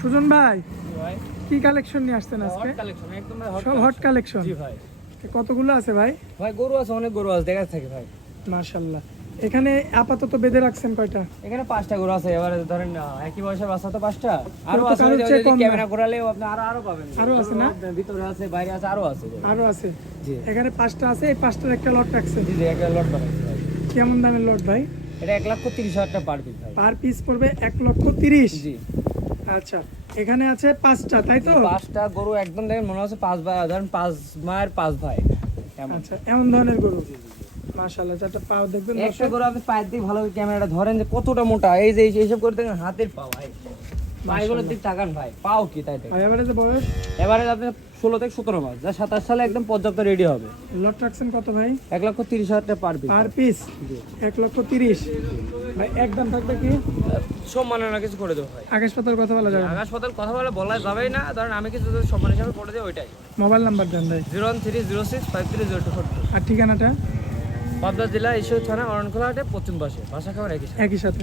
সুজন ভাই ভাই কি কালেকশন নিয়ে আসছেন আজকে? হট কালেকশন একদম ভাই, সব হট কালেকশন। জি ভাই। কতগুলো আছে ভাই? ভাই গরু আছে, অনেক গরু আছে, দেখা থাকে ভাই। মাশাআল্লাহ। এখানে আপাতত বেঁধে রাখছেন কয়টা? এখানে 5টা গরু আছে। এবারে ধরেন একই বয়সের বাচ্চা তো 5টা, আরো তো আছে। কারোর চেয়ে কম না। ক্যামেরা ঘোরালেও আপনি আরো পাবেন। আরো আছে না? ভিতরে আছে, বাইরে আছে, আরো আছে। আরো আছে। জি এখানে 5টা আছে, এই 5টার একটা লট রাখছেন। জি জি, একটা লট বানাইছি ভাই। কেমন দামের লট ভাই? এটা 1,30,000 টাকা পার পিস ভাই। পার পিস পড়বে 1,30,000। জি। আচ্ছা, এখানে আছে 5টা, তাই তো? 5টা গরু একদম দেখেন মনে হচ্ছে 5 ভাই, ধরেন 5 মায়ের 5 ভাই এমন। আচ্ছা, এমন ধরনের গরু। মাশাআল্লাহ, চারটা পাও দেখবেন। একটা গরু আপনি পায়ের দিক ভালো ক্যামেরাটা ধরেন যে কতটা মোটা, এই যে এইসব করে দেখেন হাতের পা ভাই। পায়েগুলোর দিক তাকান ভাই, পাও কি তাই দেখেন। আর এবারে যে বয়স এবারে আপনি 16 থেকে 17 মাস, যা 27 সালে একদম পর্যাপ্ত রেডি হবে। লট রাখছেন কত ভাই? 1,30,000 টাকা পার পিস। Per piece 1,30,000। ভাই একদম থাকবে কি? সম্মাননা কিছু করে দেবো ভাই। আকাশ পাতার কথা বলা যাবে না। আকাশ পাতাল কথা বলা যাবেই না, ধরেন আমি কিছু যদি সম্মান হিসাবে করে দিই ওইটাই। মোবাইল নাম্বার দেন ভাই। 01306530242। আর ঠিকানাটা পাবনা জেলা ঈশ্বর থানা অরণখোলা হাটে পশ্চিম পাশে, ভাষা খাবার একই সাথে। একই সাথে।